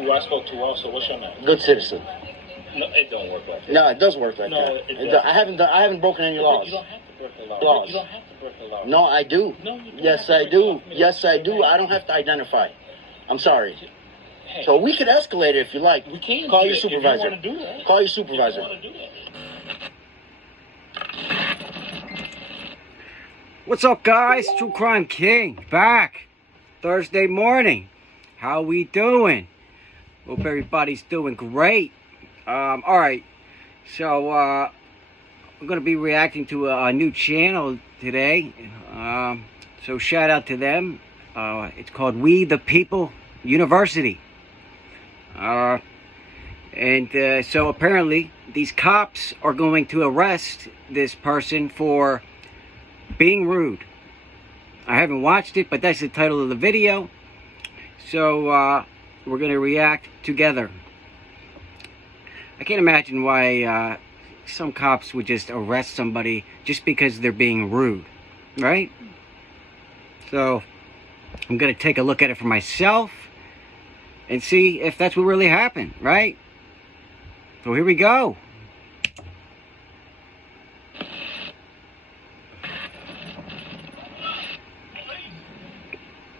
who I spoke to also. What's your name? Good citizen. No, it don't work like that. No, it does work like no, that. It doesn't. I haven't broken any laws. You don't have to break the law. Laws. You don't have to break the law. No, I do. No, you don't. Yes, I do. Yes, I do. I don't have to identify. I'm sorry. Hey, so we could escalate it if you like. We can. Call your supervisor. If you want to do that. Call your supervisor. If you want to do that. What's up, guys? True Crime King back Thursday morning. How we doing? Hope everybody's doing great. All right. So I'm gonna be reacting to a new channel today. So shout out to them. It's called We the People University. So apparently these cops are going to arrest this person for being rude. I haven't watched it, but that's the title of the video. So we're going to react together. I can't imagine why some cops would just arrest somebody just because they're being rude, right? So I'm going to take a look at it for myself and see if that's what really happened, right? So here we go.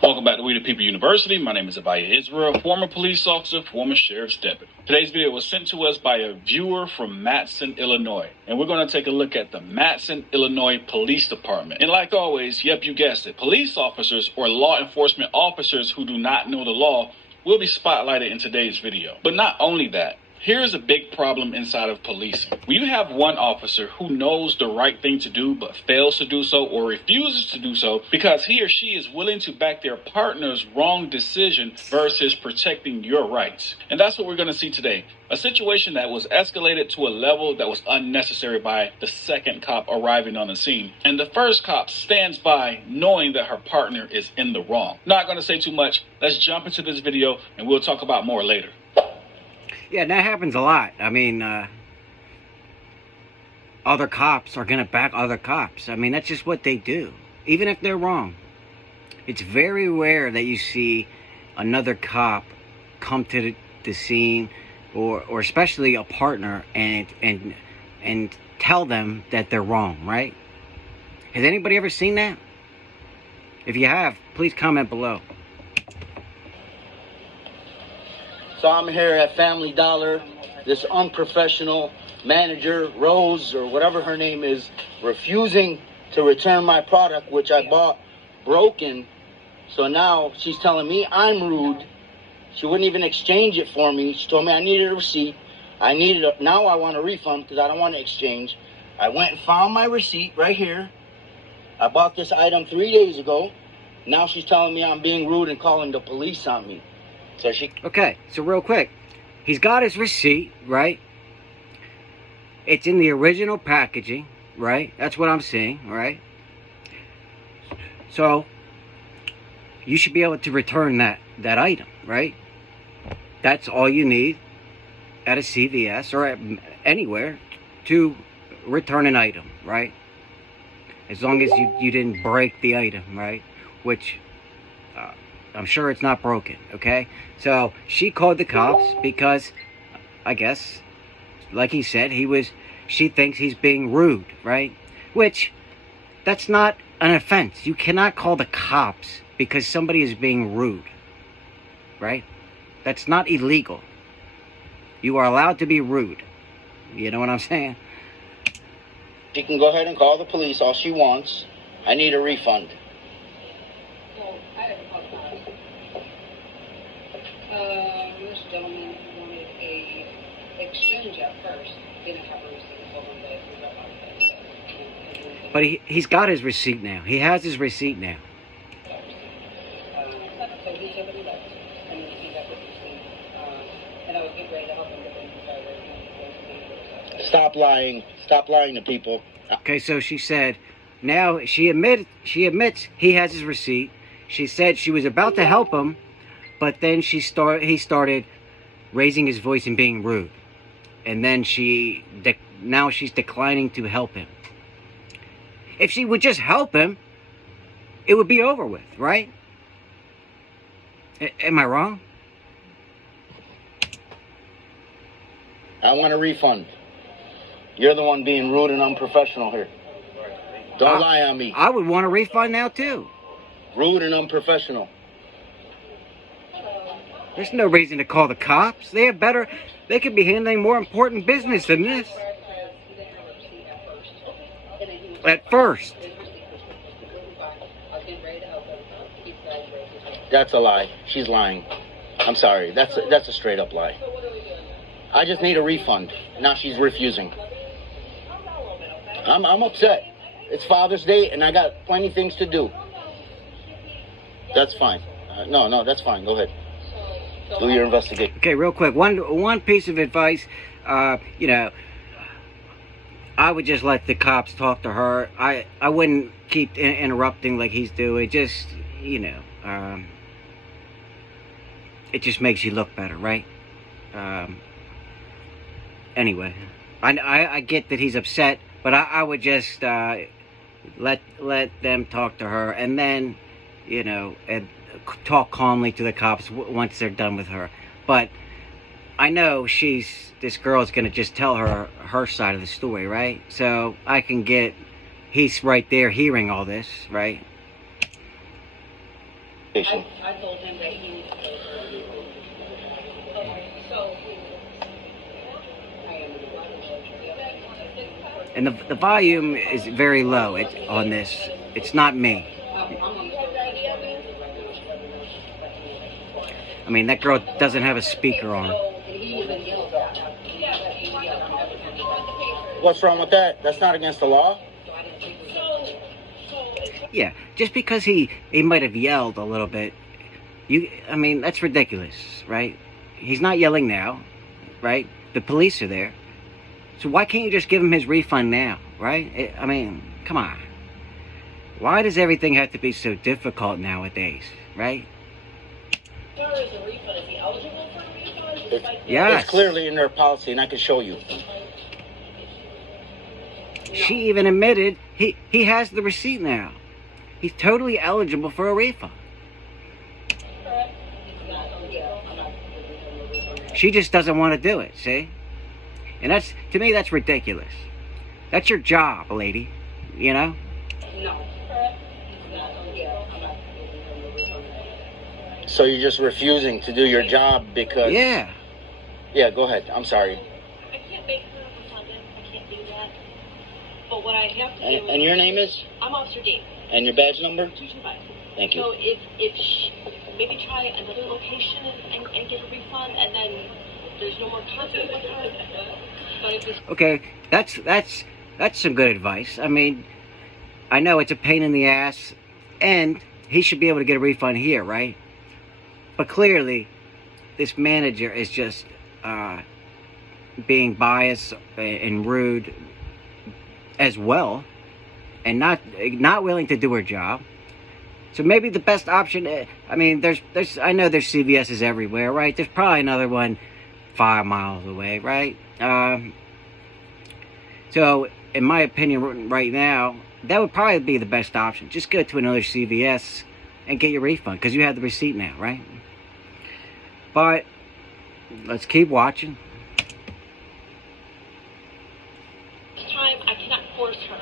Welcome back to We the People University. My name is Abaya Israel, former police officer, former sheriff's deputy. Today's video was sent to us by a viewer from Matteson, Illinois. And we're going to take a look at the Matteson, Illinois Police Department. And like always, yep, you guessed it, police officers or law enforcement officers who do not know the law will be spotlighted in today's video. But not only that, here's a big problem inside of policing. When you have one officer who knows the right thing to do but fails to do so or refuses to do so because he or she is willing to back their partner's wrong decision versus protecting your rights. And that's what we're going to see today. A situation that was escalated to a level that was unnecessary by the second cop arriving on the scene. And the first cop stands by knowing that her partner is in the wrong. Not going to say too much. Let's jump into this video and we'll talk about more later. Yeah, that happens a lot. I mean, other cops are going to back other cops. I mean, that's just what they do, even if they're wrong. It's very rare that you see another cop come to the scene, or especially a partner, and tell them that they're wrong, right? Has anybody ever seen that? If you have, please comment below. So I'm here at Family Dollar. This unprofessional manager, Rose, or whatever her name is, refusing to return my product, which I bought broken. So now she's telling me I'm rude. She wouldn't even exchange it for me. She told me I needed a receipt. Now I want a refund because I don't want to exchange. I went and found my receipt right here. I bought this item 3 days ago. Now she's telling me I'm being rude and calling the police on me. Okay, so real quick, he's got his receipt, right? It's in the original packaging, right? That's what I'm seeing, right? So you should be able to return that item, right? That's all you need at a CVS or anywhere to return an item, right? As long as you didn't break the item, right? Which I'm sure it's not broken, okay? So she called the cops because, I guess, like he said, she thinks he's being rude, right? Which, that's not an offense. You cannot call the cops because somebody is being rude, right? That's not illegal. You are allowed to be rude. You know what I'm saying? She can go ahead and call the police all she wants. I need a refund. This gentleman wanted a exchange at first. Didn't have a receipt, told him that we got my But he's got his receipt now. He has his receipt now. So he said that he left, and he got the receipt. And I was getting ready to help him, but then he started. Stop lying. Stop lying to people. Okay, so she said, now she admits he has his receipt. She said she was about to help him, but then he started raising his voice and being rude. And then now she's declining to help him. If she would just help him, it would be over with, right? Am I wrong? I want a refund. You're the one being rude and unprofessional here. Don't lie on me. I would want a refund now too. Rude and unprofessional. There's no reason to call the cops. They could be handling more important business than this. At first. That's a lie. She's lying. I'm sorry. That's a straight up lie. I just need a refund. Now she's refusing. I'm upset. It's Father's Day and I got plenty of things to do. That's fine. No, that's fine. Go ahead. Do your investigation. Okay, real quick. One piece of advice. You know, I would just let the cops talk to her. I wouldn't keep interrupting like he's doing. Just, you know, it just makes you look better, right? Anyway, I get that he's upset, but I would just let them talk to her, and then, you know, and talk calmly to the cops once they're done with her. But I know this girl's gonna just tell her side of the story, right? So I can get, he's right there hearing all this, right? I told him that he needs to go so And the volume is very low on this. It's not me. I mean, that girl doesn't have a speaker on. What's wrong with that? That's not against the law. Yeah, just because he might have yelled a little bit, I mean, that's ridiculous, right? He's not yelling now, right? The police are there. So why can't you just give him his refund now, right? I mean, come on. Why does everything have to be so difficult nowadays, right? Yes. It's clearly in their policy, and I can show you. She even admitted he has the receipt now. He's totally eligible for a refund. She just doesn't want to do it, see? And that's, to me, that's ridiculous. That's your job, lady, you know? No. So you're just refusing to do your job because... Yeah. Yeah, go ahead. I'm sorry. I can't make her redundant. I can't do that. But what I have to do... And your name is? I'm Officer D. And your badge number? 225. Thank you. So if she, maybe try another location and get a refund, and then there's no more conflict with her. But if it's... Okay, that's some good advice. I mean, I know it's a pain in the ass, and he should be able to get a refund here, right? But clearly, this manager is just being biased and rude as well, and not willing to do her job. So maybe the best option, I mean, I know there's CVS's everywhere, right? There's probably another one 5 miles away, right? So, in my opinion, right now, that would probably be the best option. Just go to another CVS and get your refund, because you have the receipt now, right? But let's keep watching. This time, I cannot force her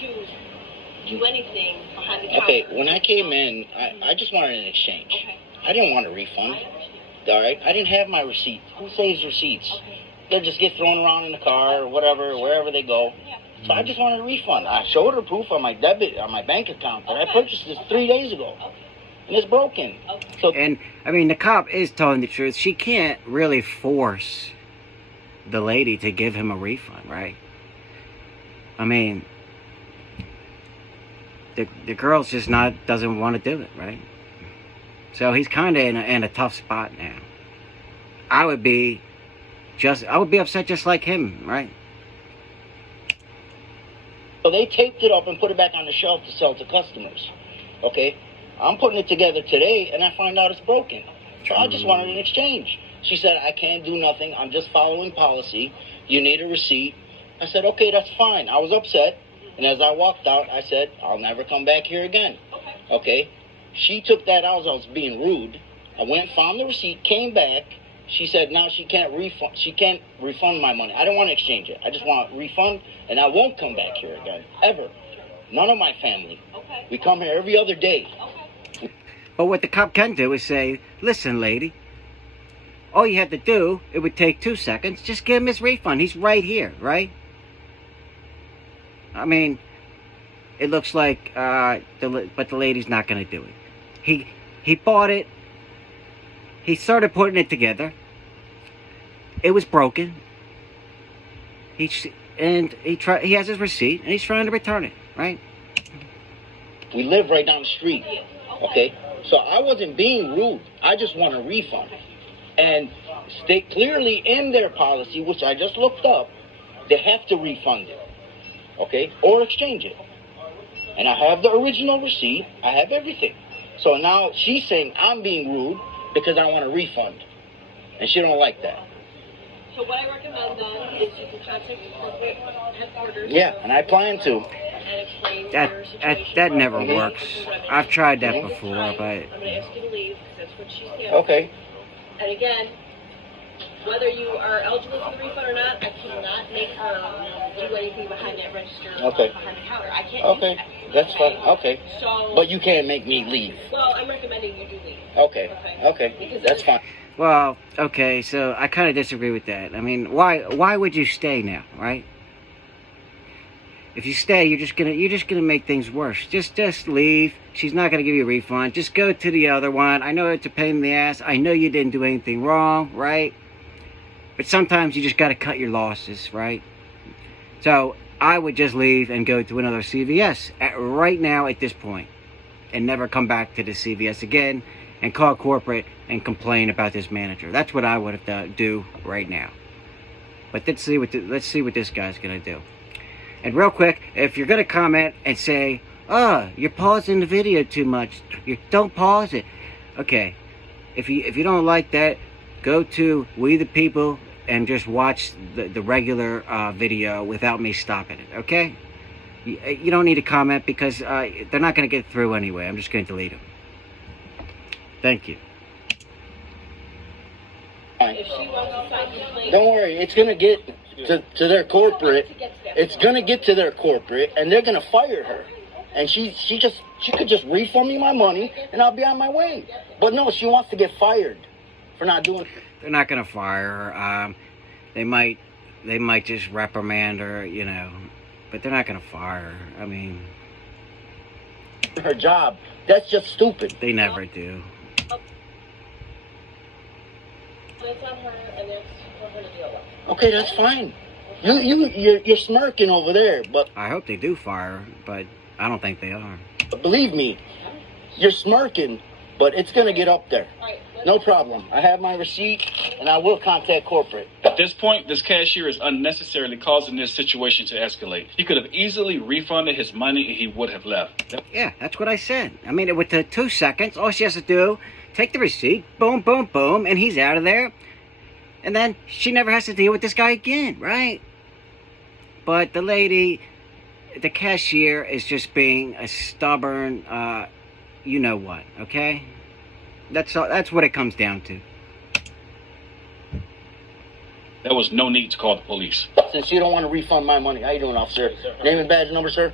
to do anything behind the counter. Okay, when I came in, I just wanted an exchange. Okay. I didn't want a refund. I understand. All right? I didn't have my receipt. Who saves receipts? Okay. They'll just get thrown around in the car or whatever, wherever they go. Yeah. So I just wanted a refund. I showed her proof on my bank account that I purchased this 3 days ago. Okay. And it's broken. Okay. So And, I mean, the cop is telling the truth. She can't really force the lady to give him a refund, right? I mean, the girl's just doesn't want to do it, right? So he's kind of in a tough spot now. I would be upset just like him, right? So they taped it up and put it back on the shelf to sell to customers. Okay? I'm putting it together today, and I find out it's broken. So I just wanted an exchange. She said, I can't do nothing. I'm just following policy. You need a receipt. I said, okay, that's fine. I was upset. And as I walked out, I said, I'll never come back here again. Okay? She took that out as I was being rude. I went, found the receipt, came back, she said now she can't refund my money. I don't want to exchange it. I just want a refund, and I won't come back here again, ever. None of my family. Okay. We come here every other day. Okay. But what the cop can do is say, listen, lady, all you have to do, it would take 2 seconds, just give him his refund. He's right here, right? I mean, it looks like, but the lady's not going to do it. He bought it. He started putting it together. It was broken. He has his receipt, and he's trying to return it, right? We live right down the street, okay? So I wasn't being rude. I just want a refund. And state clearly in their policy, which I just looked up, they have to refund it, okay? Or exchange it. And I have the original receipt. I have everything. So now she's saying I'm being rude because I want a refund. And she don't like that. So what I recommend then is you can contact corporate headquarters. Yeah, and I plan to. And explain That your situation. that never works. I've tried that Mhm. before, but I'm going to ask you to leave because that's what she's saying. Okay. And again, whether you are eligible for the refund or not, I cannot make her do anything behind that register, Okay. behind the counter. I can't Okay. do that. That's fine. Okay. So, But you can't make me leave. well, I'm recommending you do leave. Okay. Okay. That's fine. well, okay. So I kind of disagree with that. I mean, why would you stay now, right? If you stay, you're just gonna make things worse. Just leave. She's not gonna give you a refund. Just go to the other one. I know it's a pain in the ass. I know you didn't do anything wrong, right? But sometimes you just gotta cut your losses, right? So I would just leave and go to another CVS right now at this point, and never come back to the CVS again, and call corporate and complain about this manager. That's what I would have do right now. But let's see what this guy's gonna do. And real quick, if you're gonna comment and say, "Oh, you're pausing the video too much," don't pause it. Okay, if you don't like that, go to We the People and just watch the regular video without me stopping it. Okay? You don't need to comment because they're not gonna get through anyway. I'm just gonna delete them. Thank you. If she wants to sign complaint, Don't worry, it's gonna get to their corporate. It's gonna get to their corporate, and they're gonna fire her. And she could just refund me my money, and I'll be on my way. But no, she wants to get fired for not doing. They're not gonna fire her. They might just reprimand her, you know, but they're not gonna fire her. I mean, her job. That's just stupid. they never do. that's on her, and that's for her to deal with. Okay, that's fine. You're smirking over there, but I hope they do fire her, but I don't think they are. believe me, you're smirking, but it's gonna get up there. All right. No problem. I have my receipt, and I will contact corporate. At this point, this cashier is unnecessarily causing this situation to escalate. He could have easily refunded his money and he would have left. Yeah, that's what I said. I mean, with the 2 seconds, all she has to do, take the receipt, boom, boom, boom, and he's out of there. And then she never has to deal with this guy again, right? But the lady, the cashier, is just being a stubborn, you know what, okay? That's what it comes down to. There was no need to call the police. Since you don't want to refund my money, how you doing, officer? Name and badge number, sir?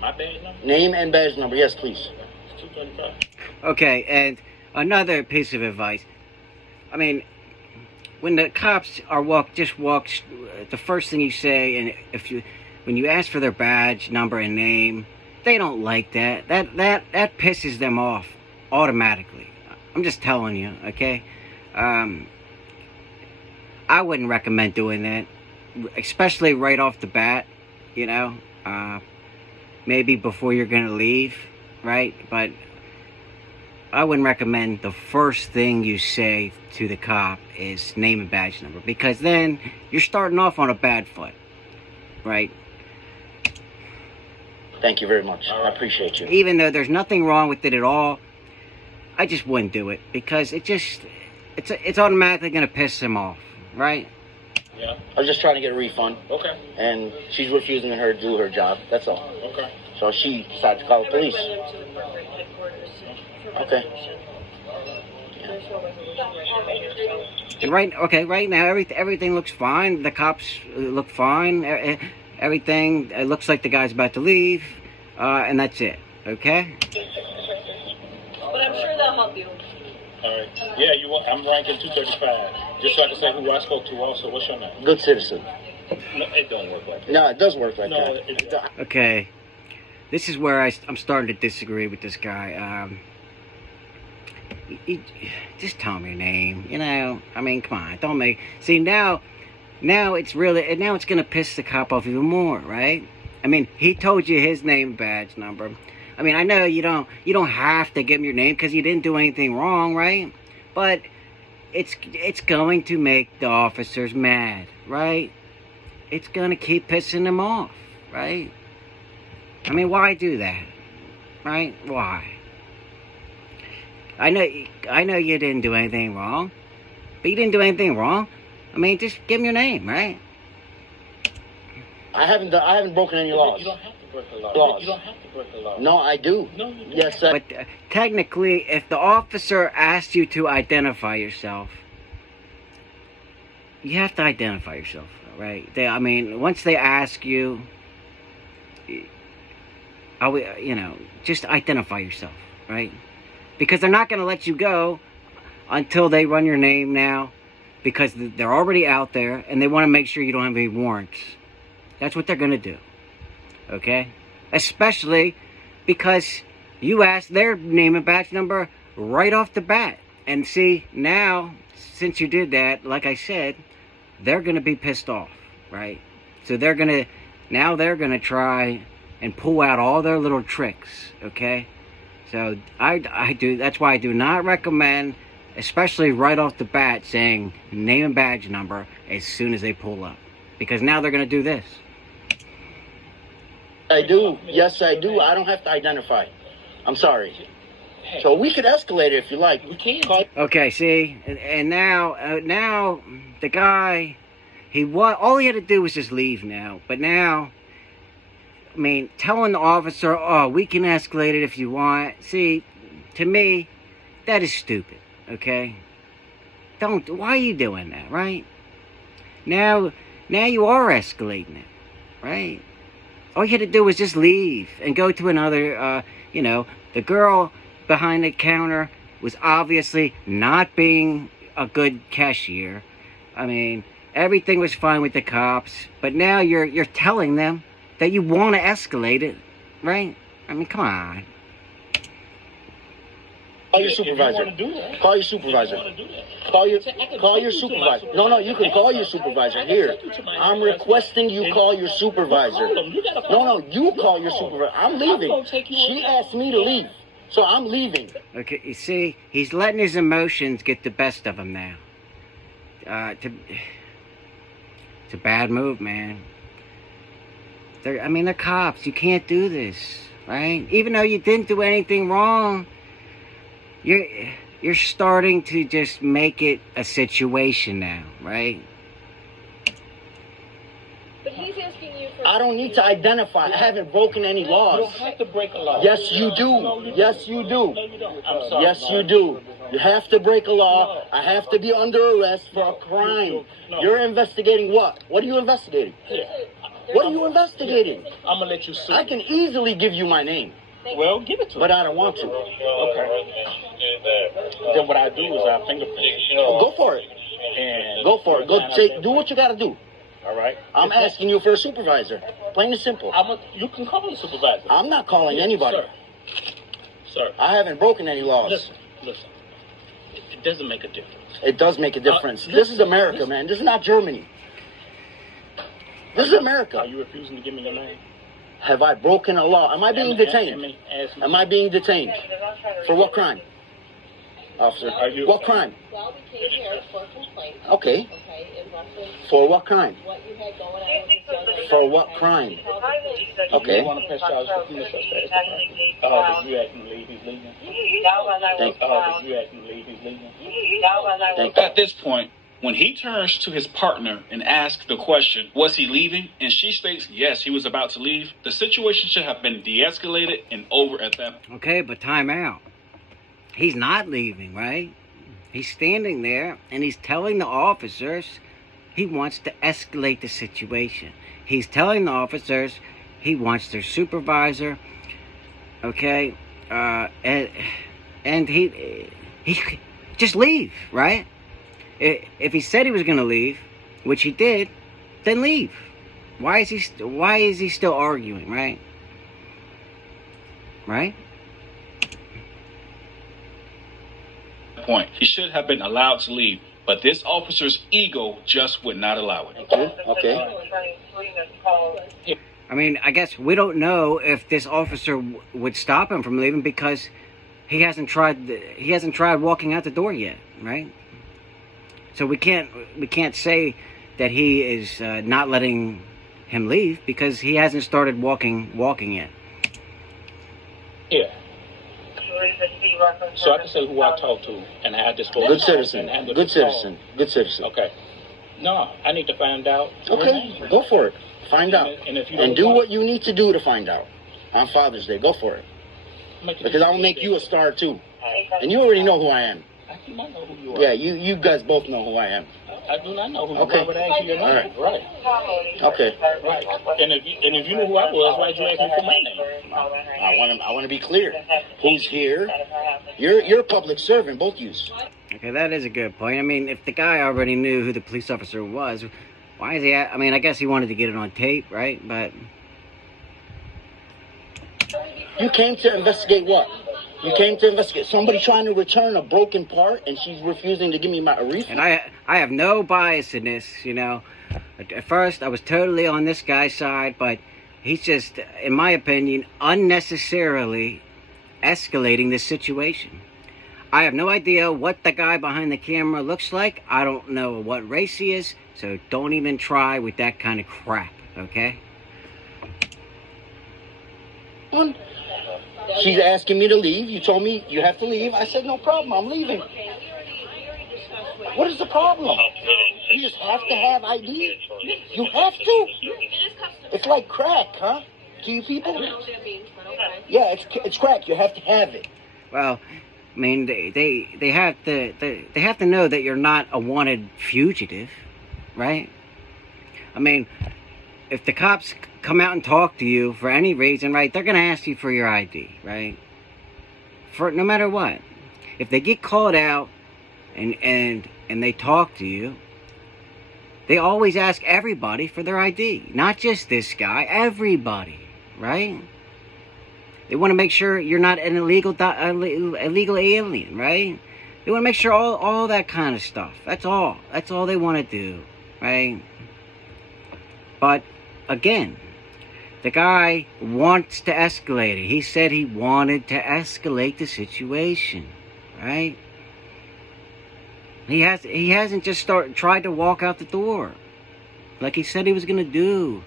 My badge number? Name and badge number, yes, please. 235. Okay, and another piece of advice. I mean, when the cops are the first thing you say, and when you ask for their badge number and name, they don't like that. That pisses them off automatically. I'm just telling you, okay? I wouldn't recommend doing that, especially right off the bat, you know? Maybe before you're gonna leave, right? But I wouldn't recommend the first thing you say to the cop is name and badge number, because then you're starting off on a bad foot, right? Thank you very much. I appreciate you. Even though there's nothing wrong with it at all, I just wouldn't do it because it's automatically gonna piss him off, right? Yeah. I was just trying to get a refund, Okay. and she's refusing her to do her job. That's all. Okay. So she decided to call the police. Recommend them to the corporate headquarters for Okay. resolution. There's no resolution right now. And right now everything looks fine. The cops look fine. Everything looks like the guy's about to leave, and that's it. Okay. But I'm sure they'll help you. All right. Yeah, you want? I'm ranking 235. Just so I can say who I spoke to. Also, what's your name? Good citizen. No, it don't work like that. No, it does work like No, that. Okay. This is where I'm starting to disagree with this guy. Just tell me your name. You know, I mean, come on, don't make. See now it's really now it's gonna piss the cop off even more, right? I mean, he told you his name, badge number. I mean, I know you don't have to give him your name because you didn't do anything wrong, right? But it's going to make the officers mad, right? It's gonna keep pissing them off, right? I mean, why do that, right? Why? I know you didn't do anything wrong, but you didn't do anything wrong. I mean, just give him your name, right? I haven't broken any laws. You don't have to break the law. Laws. You don't have to break the law. No, I do. No, you don't. Yes, sir. But technically, if the officer asks you to identify yourself, you have to identify yourself, right? I mean, once they ask you, just identify yourself, right? Because they're not going to let you go until they run your name now, because they're already out there and they want to make sure you don't have any warrants. That's what they're going to do, okay? Especially because you asked their name and badge number right off the bat. And see, now, since you did that, like I said, they're going to be pissed off, right? So they're going to try and pull out all their little tricks, okay? So that's why I do not recommend, especially right off the bat, saying name and badge number as soon as they pull up. Because now they're going to do this. I do. Yes, I do. I don't have to identify. I'm sorry. So we could escalate it if you like. We can. Okay, see? And now the guy, all he had to do was just leave now. But now, I mean, telling the officer, oh, we can escalate it if you want. See, to me, that is stupid, okay? Why are you doing that, right? Now you are escalating it, right? All you had to do was just leave and go to another, the girl behind the counter was obviously not being a good cashier. I mean, everything was fine with the cops, but now you're telling them that you want to escalate it, right? I mean, come on. Call your supervisor. Call your supervisor. Call your supervisor. No, you can call your supervisor. Here, I'm requesting you call your supervisor. No, you call your supervisor. I'm leaving. She asked me to leave, so I'm leaving. Okay, you see, he's letting his emotions get the best of him now. It's a bad move, man. They're cops. You can't do this, right? Even though you didn't do anything wrong, you're starting to just make it a situation now, right? But he's asking you for... I don't need to identify. I haven't broken any laws. You don't have to break a law. Yes, you do. Yes, you do. No, you don't. I'm sorry. Yes, you do. You have to break a law. I have to be under arrest for a crime. You're investigating what? What are you investigating? What are you investigating? I'm going to let you sue. I can easily give you my name. Well, give it to me. But I don't want to. Okay. Then what I do is I fingerprint. Go for it. And Go for it. Do what you got to do. All right. I'm asking you for a supervisor. Plain and simple. You can call the supervisor. I'm not calling anybody. Sir. I haven't broken any laws. Listen. It doesn't make a difference. It does make a difference. This is America, man. This is not Germany. This is America. Are you refusing to give me your name? Have I broken a law? Am I being detained? Ask me. Am I being detained? For what crime? Officer, what crime? Well, we came here for a complaint. Okay. In reference For what crime? to what you had going on with this young lady. For what crime? Okay. You want to press charges for criminal trespass? Did you ask him to leave? He's leaving. Thank Did you ask him to leave? He's leaving. Thank you. At this point, when he turns to his partner and asks the question, was he leaving? And she states, yes, he was about to leave. The situation should have been de-escalated and over at that point. Okay, but time out. He's not leaving, right? He's standing there and he's telling the officers he wants to escalate the situation. He's telling the officers he wants their supervisor, okay, and he just leave, right? If he said he was going to leave, which he did, then leave. Why is he still arguing, right? Right? Point. He should have been allowed to leave, but this officer's ego just would not allow it. Okay. I mean, I guess we don't know if this officer would stop him from leaving because he hasn't tried walking out the door yet, right? So we can't say that he is not letting him leave because he hasn't started walking yet. Yeah. So I can say who I talked to and how I disposed. Good citizen. Good citizen. Good citizen. Okay. No, I need to find out. Okay, go for it. Find out. And if you And do what you need to do to find out. On Father's Day, go for it. Because I'll make you a star too. And you already know who I am. I do not know who you are. Yeah, you guys both know who I am. I do not know who Okay. you are, but I asked you your name. All Right. Okay. Right. And if you knew who I was, why'd you ask me for my name? I want to be clear. Who's here? You're a public servant, both yous. Okay, that is a good point. I mean, if the guy already knew who the police officer was, why is he I mean, I guess he wanted to get it on tape, right? But You came to investigate what? You came to investigate somebody trying to return a broken part, and she's refusing to give me my refund. and I have no bias in this, you know. At first, I was totally on this guy's side, but he's just, in my opinion, unnecessarily escalating this situation. I have no idea what the guy behind the camera looks like. I don't know what race he is, so don't even try with that kind of crap, okay? She's asking me to leave. You told me you have to leave. I said, no problem. I'm leaving. What is the problem? You just have to have ID? You have to? It's like crack, huh? To you people? Yeah, it's crack. You have to have it. Well, I mean, they have to know that you're not a wanted fugitive, right? I mean, if the cops come out and talk to you for any reason, right, they're gonna ask you for your ID, right? For no matter what, if they get called out and they talk to you, they always ask everybody for their ID, not just this guy, everybody, right? They want to make sure you're not an illegal alien, right? They want to make sure all that kind of stuff. That's all they want to do, right? But again, the guy wants to escalate it. He said he wanted to escalate the situation, right? He hasn't just tried to walk out the door like he said he was going to do.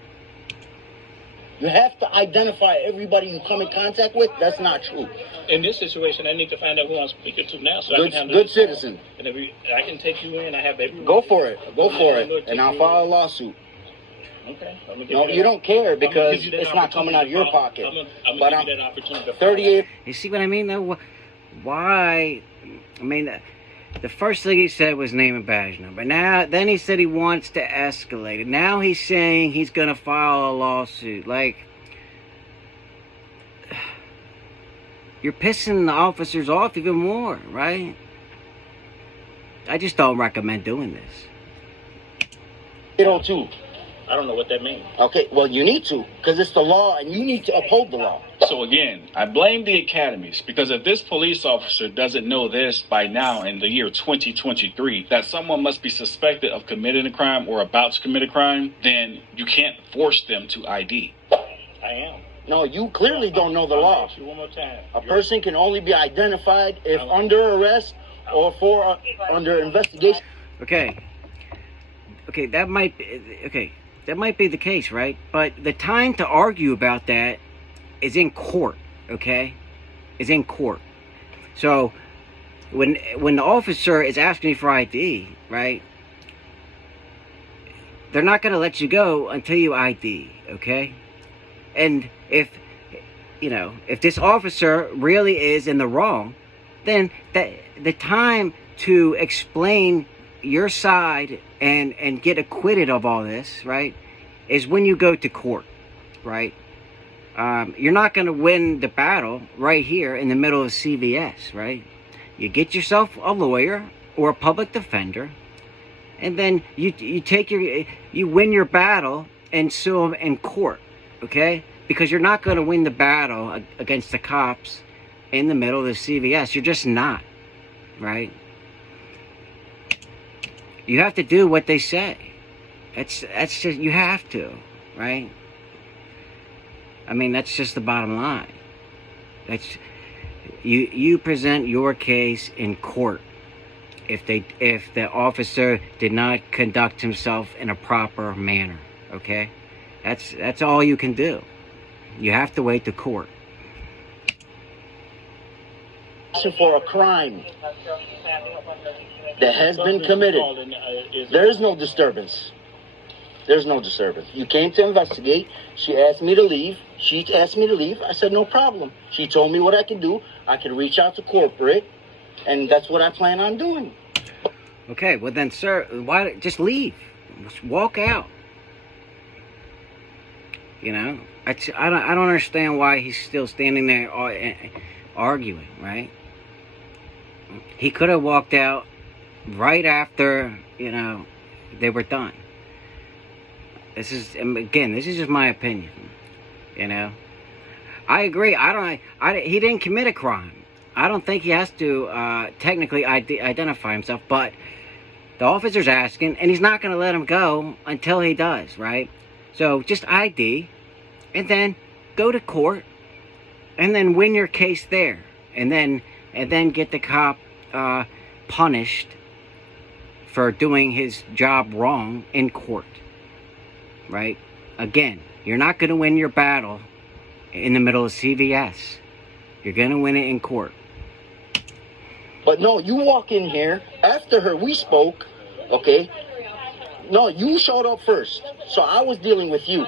You have to identify everybody you come in contact with. That's not true. In this situation, I need to find out who I'm speaking to now. So I can handle Good it. citizen. And I can take you in. I have every. Go for it. Go for it. And I'll file a lawsuit. Okay. No, you don't care because it's not coming out of your pocket. I'm going to give you that opportunity. 38. You see what I mean? Though, why? I mean, the first thing he said was name and badge number. Then he said he wants to escalate it. Now he's saying he's going to file a lawsuit. Like, you're pissing the officers off even more, right? I just don't recommend doing this. 802. I don't know what that means. Okay, well, you need to, because it's the law, and you need to uphold the law. So again, I blame the academies, because if this police officer doesn't know this by now in the year 2023, that someone must be suspected of committing a crime or about to commit a crime, then you can't force them to ID. I am. No, you clearly don't know the law. Ask you one more time. A person can only be identified if under arrest or under investigation. Okay, that might be the case, right? But the time to argue about that is in court, okay? Is in court. So when the officer is asking you for ID, right? They're not going to let you go until you ID, okay? And if this officer really is in the wrong, then the time to explain your side and get acquitted of all this, right, is when you go to court, right? You're not going to win the battle right here in the middle of CVS, right? You get yourself a lawyer or a public defender, and then you win your battle and sue them in court, okay? Because you're not going to win the battle against the cops in the middle of the CVS. You're just not, right? You have to do what they say. That's just, you have to, right? I mean, that's just the bottom line. That's you present your case in court if the officer did not conduct himself in a proper manner, okay? That's all you can do. You have to wait to court. For a crime that has been committed, there is no disturbance. There's no disturbance. You came to investigate. She asked me to leave. I said, no problem. She told me what I could do. I could reach out to corporate, and that's what I plan on doing. Okay, well then, sir, why just leave? Just walk out. You know, I don't understand why he's still standing there arguing, right? He could have walked out right after, you know, they were done. This is just my opinion, you know. I agree. He didn't commit a crime. I don't think he has to technically identify himself, but the officer's asking, and he's not going to let him go until he does, right? So just ID, and then go to court, and then win your case there, and then get the cop punished for doing his job wrong in court. Right? Again, you're not going to win your battle in the middle of CVS. You're going to win it in court. But no, you walk in here after her. We spoke, okay? No, you showed up first, so I was dealing with you.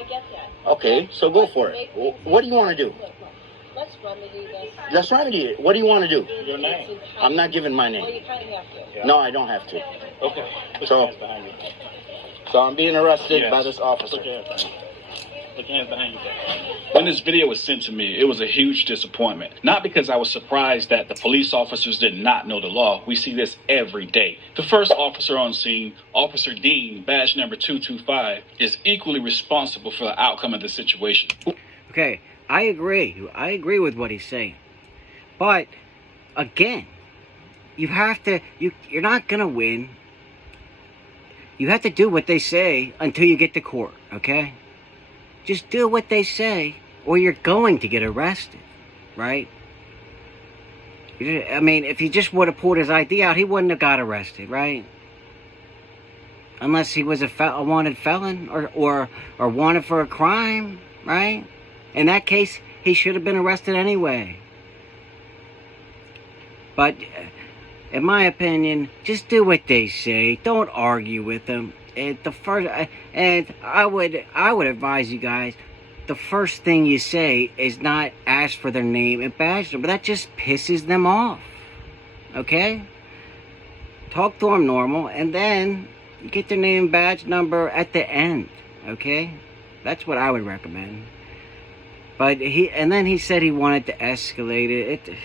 Okay, so go for it. What do you want to do? Let's remedy this. Let's remedy it. What do you want to do? Your name. I'm not giving my Well, you name. kind of have to. No, I don't have to. Okay. Put So- your hands behind you. So I'm being arrested Yes. by this officer. Put your hands behind you. Put your hands behind you. When this video was sent to me, it was a huge disappointment. Not because I was surprised that the police officers did not know the law. We see this every day. The first officer on scene, Officer Dean, badge number 225, is equally responsible for the outcome of the situation. Okay, I agree. I agree with what he's saying. But, again, you have to, you're not going to win. You have to do what they say until you get to court, okay? Just do what they say, or you're going to get arrested, right? I mean, if he just would have pulled his ID out, he wouldn't have got arrested, right? Unless he was a wanted felon or wanted for a crime, right? In that case, he should have been arrested anyway. But, in my opinion, just do what they say. Don't argue with them. And I would advise you guys, the first thing you say is not ask for their name and badge number. That just pisses them off. Okay? Talk to them normal, and then get their name and badge number at the end. Okay? That's what I would recommend. But then he said he wanted to escalate it.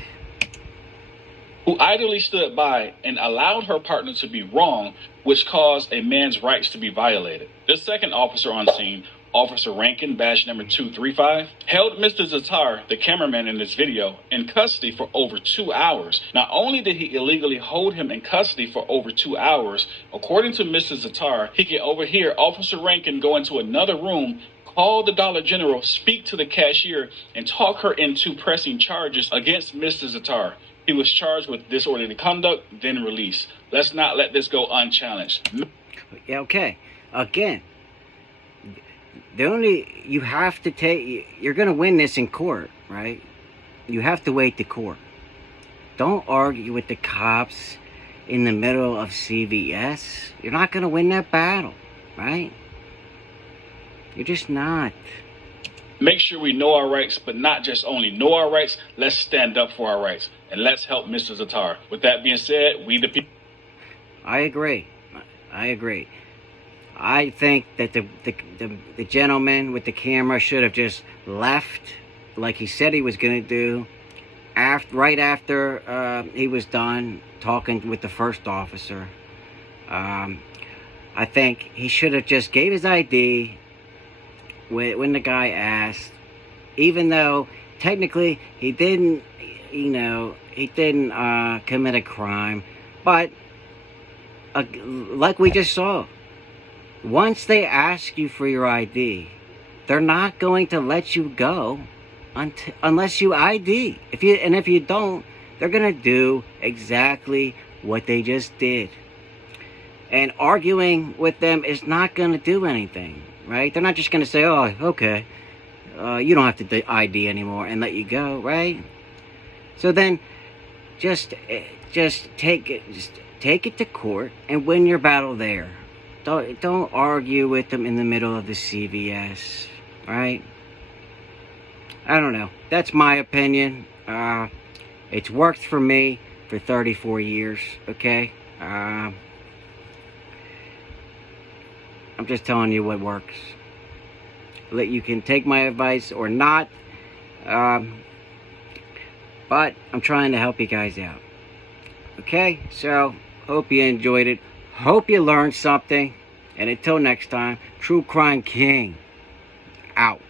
Who idly stood by and allowed her partner to be wrong, which caused a man's rights to be violated. The second officer on scene, Officer Rankin, badge number 235, held Mr. Zatar, the cameraman in this video, in custody for over 2 hours. Not only did he illegally hold him in custody for over 2 hours, according to Mr. Zatar, he could overhear Officer Rankin go into another room, call the Dollar General, speak to the cashier, and talk her into pressing charges against Mr. Zatar. He was charged with disorderly conduct, then released. Let's not let this go unchallenged. Yeah, okay. Again, you have to you're going to win this in court, right? You have to wait to court. Don't argue with the cops in the middle of CVS. You're not going to win that battle, right? You're just not. Make sure we know our rights, but not just only know our rights, let's stand up for our rights. And let's help Mr. Zatar. With that being said, we the people. I agree. I agree. I think that the gentleman with the camera should have just left like he said he was going to do right after he was done talking with the first officer. I think he should have just gave his ID when the guy asked, even though technically he didn't, he didn't commit a crime. But like we just saw, once they ask you for your ID, they're not going to let you go unless you ID. If you don't, they're going to do exactly what they just did. And arguing with them is not going to do anything, right? They're not just going to say, oh, okay, you don't have to ID anymore and let you go, right? So then just take it to court and win your battle there. Don't argue with them in the middle of the CVS, right? I don't know. That's my opinion. It's worked for me for 34 years, okay? I'm just telling you what works. You can take my advice or not, but I'm trying to help you guys out. Okay, so hope you enjoyed it. Hope you learned something. And until next time, True Crime King out.